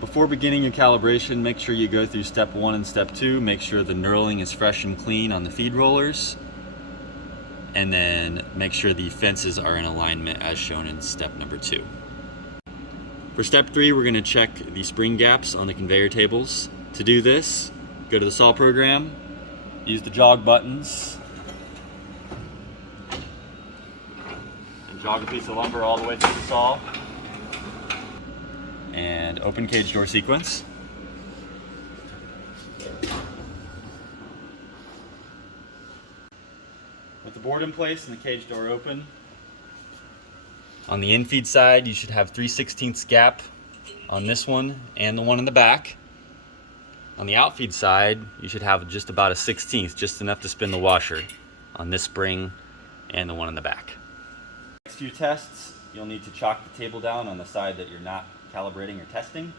Before beginning your calibration, make sure you go through step 1 and step 2. Make sure the knurling is fresh and clean on the feed rollers. And then make sure the fences are in alignment as shown in step number 2. For step 3, we're going to check the spring gaps on the conveyor tables. To do this, go to the saw program, use the jog buttons, and jog a piece of lumber all the way through the saw, and open cage door sequence. With the board in place and the cage door open, on the infeed side you should have 3/16 gap on this one and the one in the back. On the outfeed side you should have just about a 1/16, just enough to spin the washer on this spring and the one in the back. Next few tests, you'll need to chalk the table down on the side that you're not calibrating or testing.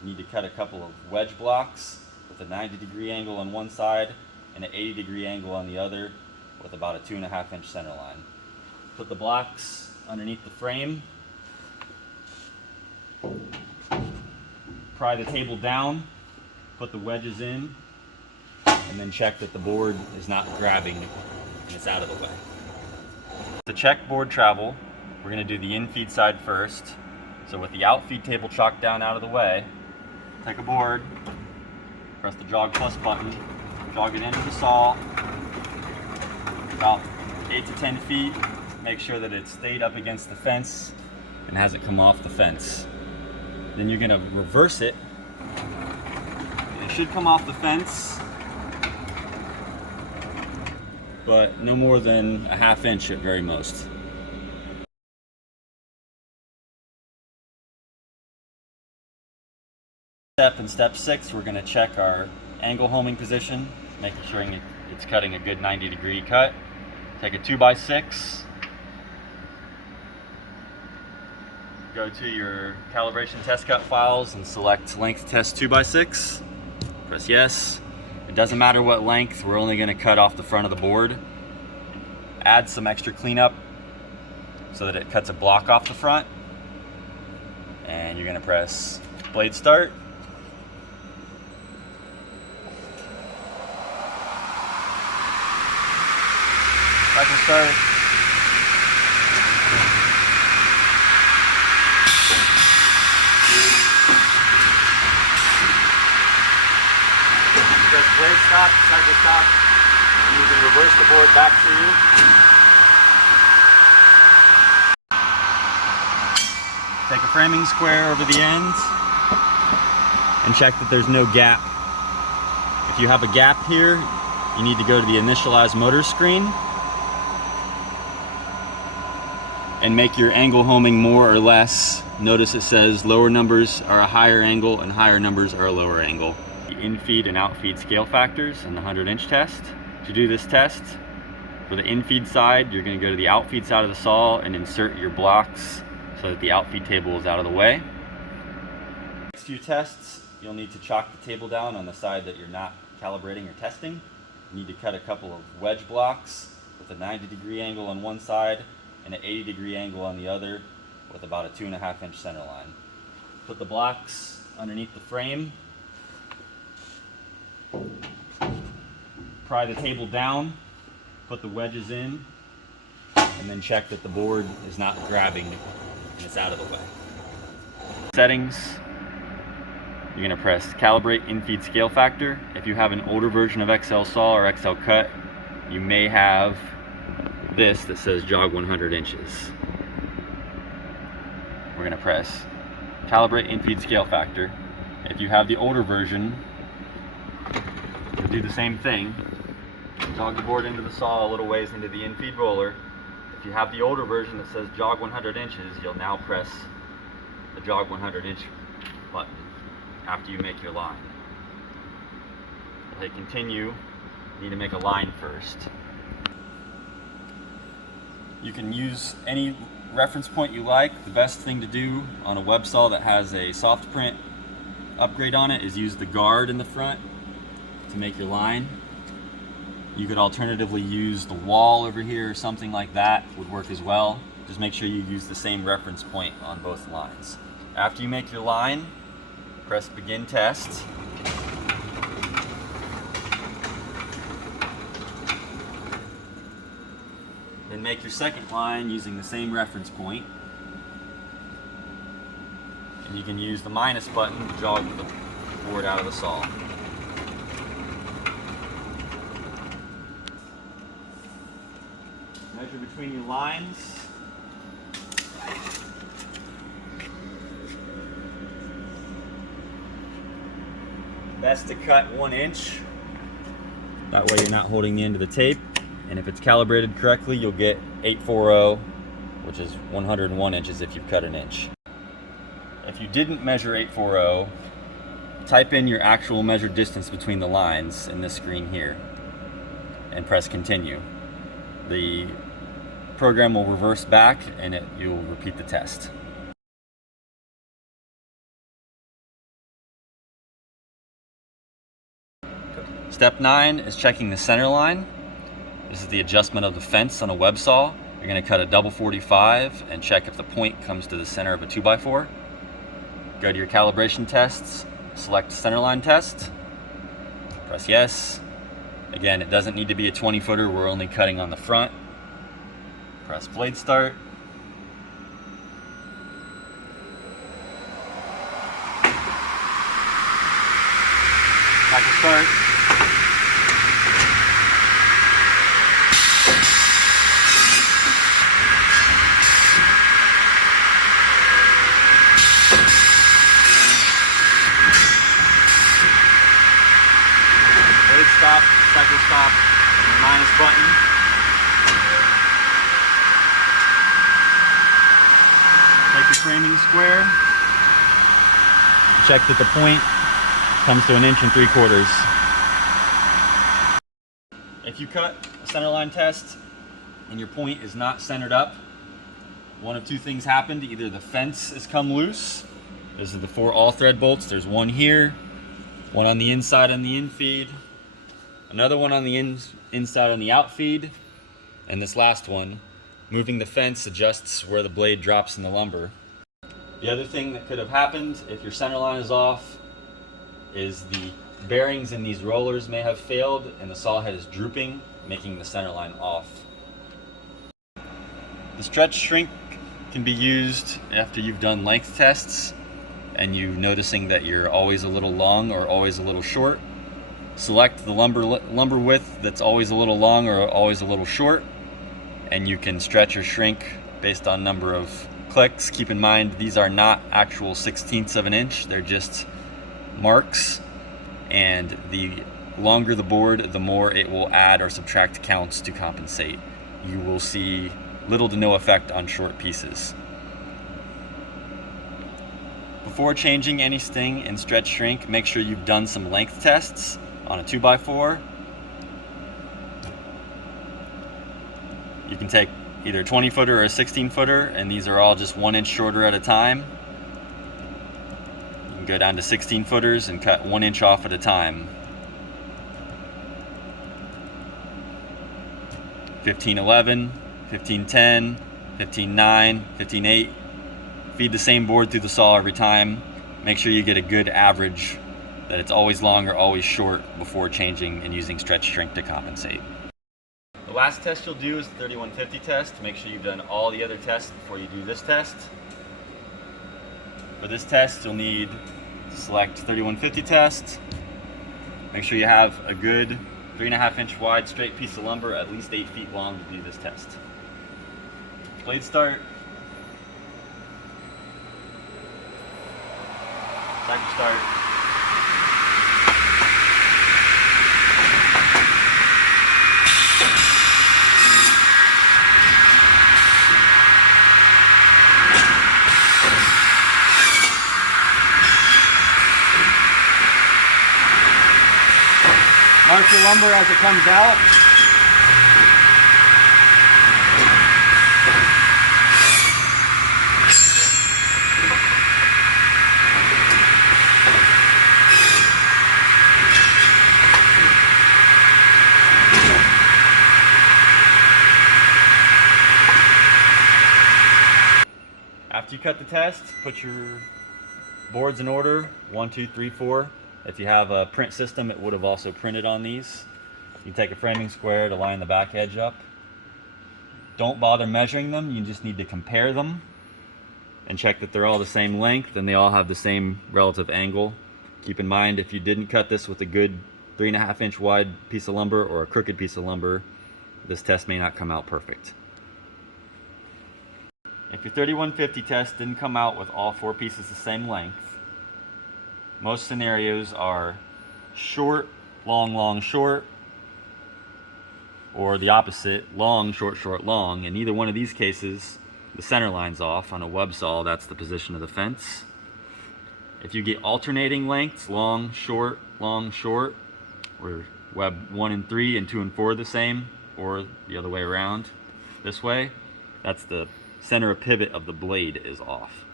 You need to cut a couple of wedge blocks with a 90-degree angle on one side and an 80-degree angle on the other, with about a 2.5-inch center line. Put the blocks underneath the frame. Pry the table down, put the wedges in, and then check that the board is not grabbing and it's out of the way. To check board travel, we're going to do the infeed side first. So with the outfeed table chalked down out of the way, take a board, press the jog plus button, jog it into the saw, about 8 to 10 feet. Make sure that it stayed up against the fence and hasn't come off the fence. Then you're going to reverse it. It should come off the fence, but no more than a 1/2 inch at very most. In step 6, we're going to check our angle homing position, making sure it's cutting a good 90-degree cut. Take a 2x6, go to your calibration test cut files and select length test 2x6. Press yes. It doesn't matter what length, we're only going to cut off the front of the board. Add some extra cleanup so that it cuts a block off the front. And you're going to press blade start. Cycle start. Press blade stop, cycle stop, and you can reverse the board back to you. Take a framing square over the end and check that there's no gap. If you have a gap here, you need to go to the initialize motor screen and make your angle homing more or less. Notice it says lower numbers are a higher angle and higher numbers are a lower angle. The infeed and outfeed scale factors and the 100-inch test. To do this test, for the infeed side, you're going to go to the outfeed side of the saw and insert your blocks so that the outfeed table is out of the way. Next few tests, you'll need to chalk the table down on the side that you're not calibrating or testing. You need to cut a couple of wedge blocks with a 90-degree angle on one side and an 80-degree angle on the other, with about a 2.5-inch center line. Put the blocks underneath the frame. Pry the table down, put the wedges in, and then check that the board is not grabbing and it's out of the way. Settings, you're going to press calibrate infeed scale factor. If you have an older version of XL saw or XL cut, you may have this that says jog 100 inches. We're going to press calibrate infeed scale factor. If you have the older version, you'll do the same thing. Jog the board into the saw a little ways into the infeed roller. If you have the older version that says jog 100 inches, you'll now press the jog 100-inch button after you make your line. Hit continue. You need to make a line first. You can use any reference point you like. The best thing to do on a web saw that has a soft print upgrade on it is use the guard in the front to make your line. You could alternatively use the wall over here or something like that, would work as well. Just make sure you use the same reference point on both lines. After you make your line, Press begin test. Then make your second line using the same reference point. And you can use the minus button to jog the board out of the saw. Measure between your lines. Best to cut 1 inch. That way you're not holding the end of the tape. And if it's calibrated correctly, you'll get 840, which is 101 inches if you've cut 1 inch. If you didn't measure 840, type in your actual measured distance between the lines in this screen here and press continue. The program will reverse back and you'll repeat the test. Step 9 is checking the center line. This is the adjustment of the fence on a web saw. You're going to cut a double 45 and check if the point comes to the center of a 2x4. Go to your calibration tests, select centerline test, press yes. Again, it doesn't need to be a 20-footer, we're only cutting on the front. Press blade start. Cycle start. Stop, cycle stop, and the minus button. Take your framing square. Check that the point comes to 1 3/4 inches. If you cut a center line test and your point is not centered up, one of two things happened. Either the fence has come loose. Those are the 4 all thread bolts. There's one here, one on the inside on the in feed, another one on the inside on the out feed, and this last one. Moving the fence adjusts where the blade drops in the lumber. The other thing that could have happened if your center line is off is the bearings in these rollers may have failed and the saw head is drooping, making the center line off. The stretch shrink can be used after you've done length tests and you're noticing that you're always a little long or always a little short. Select the lumber width that's always a little long or always a little short, and you can stretch or shrink based on number of clicks. Keep in mind these are not actual 1/16 of an inch, they're just marks, and the longer the board, the more it will add or subtract counts to compensate. You will see little to no effect on short pieces. Before changing any sting in stretch shrink, make sure you've done some length tests on a 2x4. You can take either a 20-footer or a 16-footer, and these are all just 1 inch shorter at a time. You can go down to 16-footers and cut 1 inch off at a time. 15-11, 15-10, 15-9, 15-8. Feed the same board through the saw every time. Make sure you get a good average, that it's always long or always short before changing and using stretch shrink to compensate. The last test you'll do is the 3150 test. Make sure you've done all the other tests before you do this test. For this test, you'll need to select 3150 test. Make sure you have a good 3.5 inch wide straight piece of lumber, at least 8 feet long, to do this test. Blade start. Cycle start. Mark your lumber as it comes out. After you cut the test, put your Boards in order, 1, 2, 3, 4. If you have a print system, it would have also printed on these. You take a framing square to line the back edge up. Don't bother measuring them, you just need to compare them and check that they're all the same length and they all have the same relative angle. Keep in mind, if you didn't cut this with a good 3.5 inch wide piece of lumber or a crooked piece of lumber, this test may not come out perfect. If your 3150 test didn't come out with all 4 pieces the same length, most scenarios are short, long, long, short, or the opposite, long, short, short, long. In either one of these cases, the center line's off. On a web saw, that's the position of the fence. If you get alternating lengths, long, short, where web 1 and 3 and 2 and 4 are the same, or the other way around, this way, that's the center of pivot of the blade is off.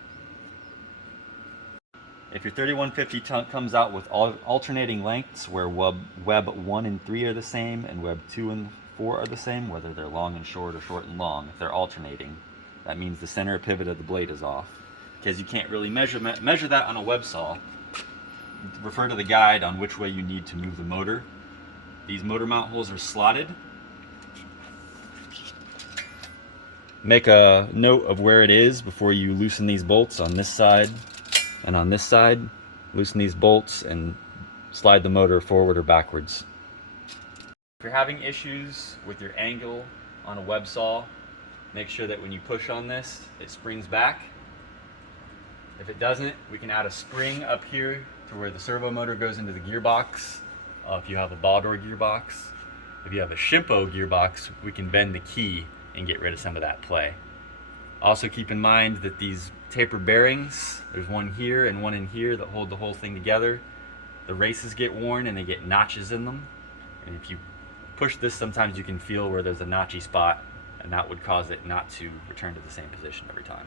If your 3150 comes out with alternating lengths, where web 1 and 3 are the same and web 2 and 4 are the same, whether they're long and short or short and long, if they're alternating, that means the center of pivot of the blade is off. Because you can't really measure that on a web saw. Refer to the guide on which way you need to move the motor. These motor mount holes are slotted. Make a note of where it is before you loosen these bolts on this side and on this side. Loosen these bolts and slide the motor forward or backwards. If you're having issues with your angle on a web saw, make sure that when you push on this, it springs back. If it doesn't, we can add a spring up here to where the servo motor goes into the gearbox. If you have a ball door gearbox. If you have a Shimpo gearbox, we can bend the key and get rid of some of that play. Also keep in mind that these taper bearings, there's one here and one in here that hold the whole thing together. The races get worn and they get notches in them. And if you push this, sometimes you can feel where there's a notchy spot, and that would cause it not to return to the same position every time.